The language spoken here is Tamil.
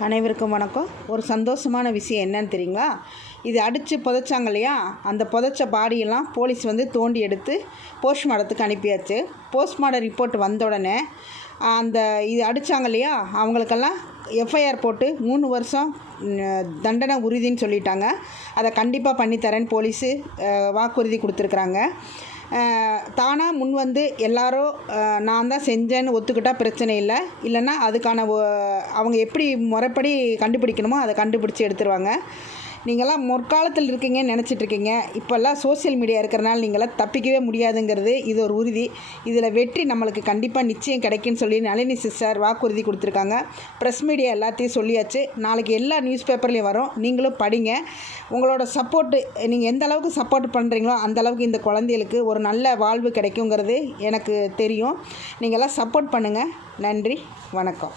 அனைவருக்கும் வணக்கம். ஒரு சந்தோஷமான விஷயம் என்னன்னு தெரியுங்களா? இது அடித்து புதைச்சாங்க இல்லையா? அந்த புதைச்ச பாடியெல்லாம் போலீஸ் வந்து தோண்டி எடுத்து போஸ்ட்மார்ட்டத்துக்கு அனுப்பியாச்சு. போஸ்ட்மார்ட்டம் ரிப்போர்ட் வந்த உடனே அந்த இது அடித்தாங்க இல்லையா? அவங்களுக்கெல்லாம் எஃப்ஐஆர் போட்டு மூணு வருஷம் தண்டனை உறுதின்னு சொல்லிட்டாங்க. அதை கண்டிப்பாக பண்ணித்தரேன்னு போலீஸு வாக்குறுதி கொடுத்துருக்குறாங்க. தானாக முன் வந்து எல்லாரும் நான் தான் செஞ்சேன்னு ஒத்துக்கிட்டால் பிரச்சனை இல்லை. இல்லைன்னா அதுக்கான ஒ- அவங்க எப்படி முறைப்படி கண்டுபிடிக்கணுமோ அதை கண்டுபிடிச்சி எடுத்துருவாங்க. நீங்களாம் முற்காலத்தில் இருக்கீங்கன்னு நினச்சிட்ருக்கீங்க இப்போல்லாம் சோஷியல் மீடியா இருக்கிறனால நீங்களாம் தப்பிக்கவே முடியாதுங்கிறது இது ஒரு உறுதி. இதில் வெற்றி நம்மளுக்கு கண்டிப்பாக நிச்சயம் கிடைக்குன்னு சொல்லி நளினி சிஸ்டர் வாக்குறுதி கொடுத்துருக்காங்க. ப்ரெஸ் மீடியா எல்லாத்தையும் சொல்லியாச்சு. நாளைக்கு எல்லா நியூஸ் பேப்பர்லேயும் வரும். நீங்களும் படிங்க. உங்களோட சப்போர்ட்டு நீங்கள் எந்த அளவுக்கு சப்போர்ட் பண்ணுறீங்களோ அந்த அளவுக்கு இந்த குழந்தைகளுக்கு ஒரு நல்ல வாழ்வு கிடைக்குங்கிறது எனக்கு தெரியும். நீங்களாம் சப்போர்ட் பண்ணுங்கள் நன்றி. வணக்கம்.